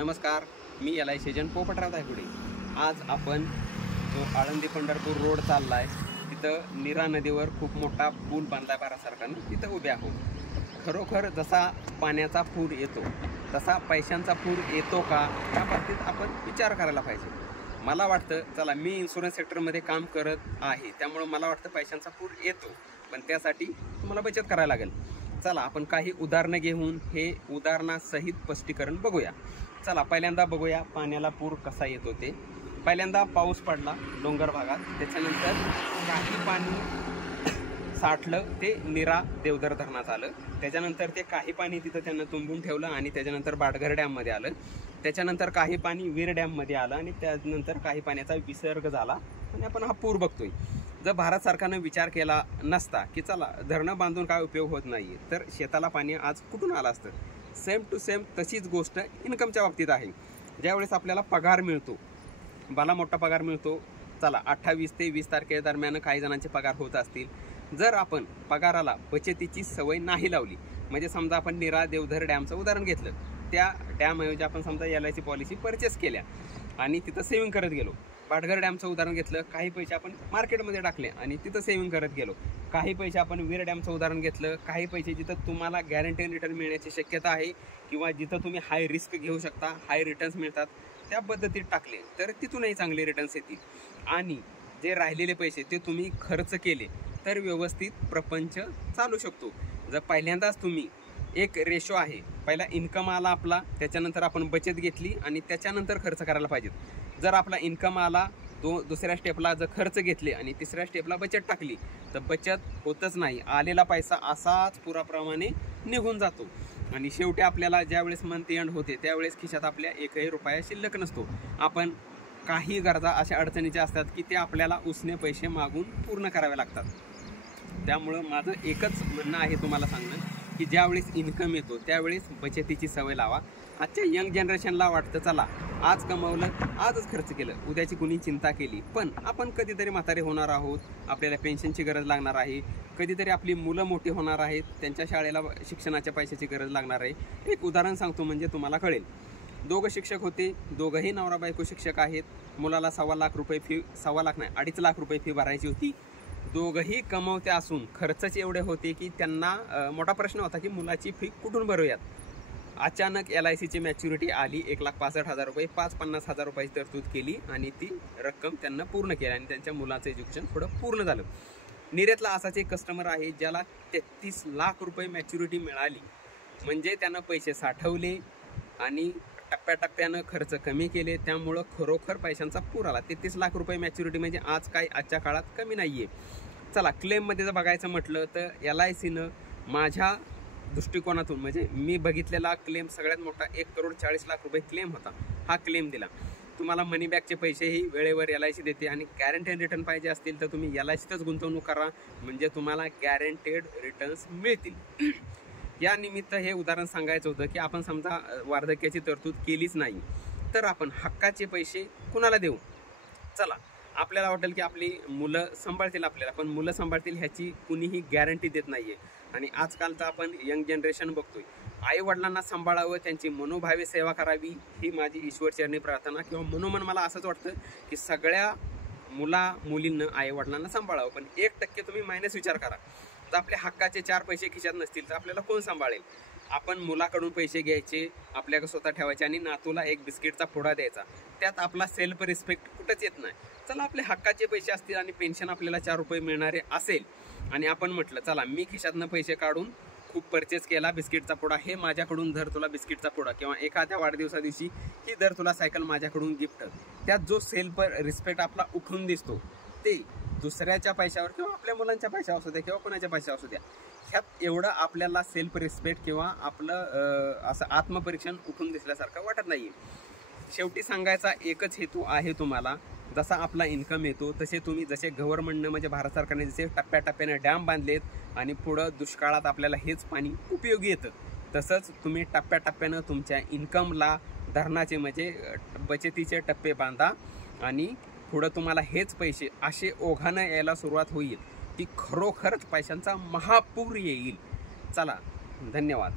नमस्कार, मी LIC agent Popatrao Dhaygude. आज आपण जो आळंदी पंढरपूर रोड चालला आहे तिथं नीरा नदीवर खूप मोठा पूल बांधला आहे भारत सरकारने, तिथं उभे आहोत। खरोखर जसा पाण्याचा पूर येतो तसा पैशांचा पूर येतो का, या बाबतीत आपण विचार करायला पाहिजे। मला वाटतं, चला मी इन्शुरन्स सेक्टरमध्ये काम करत आहे त्यामुळे मला वाटतं पैशांचा पूर येतो, पण त्यासाठी तुम्हाला बचत करायला लागेल। चला आपण काही उदाहरणं घेऊन हे उदाहरणासहित स्पष्टीकरण बघूया। चला पहिल्यांदा बघूया पाण्याला पूर कसा येतो ते। पहिल्यांदा पाऊस पडला डोंगर भागात, त्याच्यानंतर काही पाणी साठलं ते नीरा देवधर धरणात आलं, त्याच्यानंतर ते काही पाणी तिथं त्यांना तुंबून ठेवलं आणि त्याच्यानंतर बाटघर डॅममध्ये आलं, त्याच्यानंतर काही पाणी वीर डॅममध्ये आलं आणि त्यानंतर काही पाण्याचा विसर्ग झाला आणि आपण हा पूर बघतोय। जर भारत सरकारने विचार केला नसता की चला धरणं बांधून काय उपयोग होत नाही, तर शेताला पाणी आज कुठून आलं असतं। सेम टू सेम तशीच गोष्ट इन्कमच्या बाबतीत आहे। ज्यावेळेस आपल्याला पगार मिळतो, भला मोठा पगार मिळतो, चला 28 ते 20 तारखेदरम्यान काही जणांचे पगार होत असतील, जर आपण पगाराला बचतीची सवय नाही लावली, म्हणजे समजा आपण नीरा देवधर डॅमचं उदाहरण घेतलं, त्या डॅमऐवजी आपण समजा LIC पॉलिसी परचेस केल्या आणि तिथं सेव्हिंग करत गेलो। बाटघर डॅमचं उदाहरण घेतलं, काही पैसे आपण मार्केटमध्ये टाकले आणि तिथं सेव्हिंग करत गेलो। काही पैसे आपण वीर डॅमचं उदाहरण घेतलं, काही पैसे जिथं तुम्हाला गॅरंटी रिटर्न मिळण्याची शक्यता आहे किंवा जिथं तुम्ही हाय रिस्क घेऊ शकता, हाय रिटर्न्स मिळतात, त्या पद्धतीत टाकले तर तिथूनही चांगले रिटर्न्स येतील। आणि जे राहिलेले पैसे ते तुम्ही खर्च केले तर व्यवस्थित प्रपंच चालू शकतो। जर पहिल्यांदाच तुम्ही एक रेशो आहे, पहिला इन्कम आला आपला, त्याच्यानंतर आपण बचत घेतली आणि त्याच्यानंतर खर्च करायला पाहिजेत। जर आपला इन्कम आला, दुसऱ्या स्टेपला जर खर्च घेतले आणि तिसऱ्या स्टेपला बचत टाकली तर बचत होतच नाही, आलेला पैसा असाच पुराप्रमाणे निघून जातो आणि शेवटी आपल्याला ज्यावेळेस मंथ एंड होते त्यावेळेस खिशात आपल्या एकही रुपया शिल्लक नसतो। आपण काही गरजा अशा अडचणीच्या असतात की ते आपल्याला उसने पैसे मागून पूर्ण करावे लागतात। त्यामुळं माझं एकच म्हणणं आहे तुम्हाला सांगणं की ज्यावेळेस इन्कम येतो त्यावेळेस बचतीची सवय लावा। आजच्या यंग जनरेशनला वाटतं चला आज कमवलं आजच खर्च केलं, उद्याची कुणी चिंता केली, पण आपण कधीतरी म्हातारे होणार आहोत, आपल्याला पेन्शनची गरज लागणार आहे, कधीतरी आपली मुलं मोठी होणार आहेत, त्यांच्या शाळेला शिक्षणाच्या पैशाची गरज लागणार आहे। एक उदाहरण सांगतो म्हणजे तुम्हाला कळेल। दोघं शिक्षक होते, दोघंही नवरा बायको शिक्षक आहेत, मुलाला 1.25 लाख रुपये फी, 1.25 लाख नाही 2.5 लाख रुपये फी भरायची होती। दोघंही कमवते असून खर्चच एवढे होते की त्यांना मोठा प्रश्न होता की मुलाची फी कुठून भरूयात। अचानक LICची मॅच्युरिटी आली, 1,65,000 रुपये, 50,000 रुपयाची तरतूद केली आणि ती रक्कम त्यांना पूर्ण केली आणि त्यांच्या मुलाचं एज्युकेशन पुढं पूर्ण झालं। नीरेतला असाच एक कस्टमर आहे ज्याला 33 लाख रुपये मॅच्युरिटी मिळाली, म्हणजे त्यानं पैसे साठवले आणि टप्प्याटप्प्यानं खर्च कमी केले, त्यामुळं खरोखर पैशांचा पूर आला। 33 लाख रुपये मॅच्युरिटी म्हणजे आज काय आजच्या काळात कमी नाही आहे। चला क्लेममध्ये जर बघायचं म्हटलं तर LICनं माझ्या दृष्टिकोनातून म्हणजे मी बघितलेला क्लेम सगळ्यात मोठा 1,40,00,000 रुपये क्लेम होता, हा क्लेम दिला। तुम्हाला मनी बॅकचे पैसेही वेळेवर LIC देते आणि गॅरंटेड रिटर्न पाहिजे असतील तर तुम्ही LICतच गुंतवणूक करा, म्हणजे तुम्हाला गॅरंटेड रिटर्न्स मिळतील। या निमित्त हे उदाहरण सांगायचं होतं की आपण समजा वार्धक्याची तरतूद केलीच नाही तर आपण हक्काचे पैसे कुणाला देऊ। चला आपल्याला वाटेल की आपली मुलं सांभाळतील आपल्याला, पण मुलं सांभाळतील ह्याची कुणीही गॅरंटी देत नाहीये। आणि आजकालचा आपण यंग जनरेशन बघतोय, आई वडिलांना सांभाळावं, त्यांची मनोभावे सेवा करावी ही माझी ईश्वरचरणी प्रार्थना, किंवा मनोमन मला असंच वाटतं की सगळ्या मुलींना आई वडिलांना सांभाळावं। पण 1% तुम्ही मायनस विचार करा, जर आपल्या हक्काचे 4 पैसे खिशात नसतील तर आपल्याला कोण सांभाळेल। आपण मुलाकडून पैसे घ्यायचे, आपल्याकडे स्वतः ठेवायचे आणि नातूला एक बिस्किटचा पुडा द्यायचा, त्यात आपला सेल्फ रिस्पेक्ट कुठंच येत नाही। चला आपले हक्काचे पैसे असतील आणि पेन्शन आपल्याला 4 रुपये मिळणारे असेल आणि आपण म्हटलं चला मी खिशातनं पैसे काढून खूप परचेस केला, बिस्किटचा पुडा हे माझ्याकडून धर तुला बिस्किटचा पुडा, किंवा एखाद्या वाढदिवसा दिवशी ही धर तुला सायकल माझ्याकडून गिफ्ट, त्यात जो सेल्फ रिस्पेक्ट आपला उठून दिसतो ते दुसऱ्याच्या पैशावर किंवा आपल्या मुलांच्या पैशावर असू द्या किंवा कोणाच्या पैशावर असू द्या, ह्यात एवढं आपल्याला सेल्फ रिस्पेक्ट किंवा आपलं असं आत्मपरीक्षण उठून दिसल्यासारखं वाटत नाही। शेवटी सांगायचा एकच हेतू आहे तुम्हाला, जसा आपला इन्कम येतो तसे तुम्ही जसे गव्हर्नमेंटनं म्हणजे भारत सरकारने जसे टप्प्याटप्प्याने डॅम बांधलेत आणि पुढं दुष्काळात आपल्याला हेच पाणी उपयोगी येतं, तसंच तुम्ही टप्प्याटप्प्यानं तुमच्या इन्कमला धरणाचे म्हणजे बचतीचे टप्पे बांधा आणि पुढं तुम्हाला हेच पैसे असे ओघानं यायला सुरुवात होईल की खरोखरच पैशांचा महापूर येईल। चला धन्यवाद।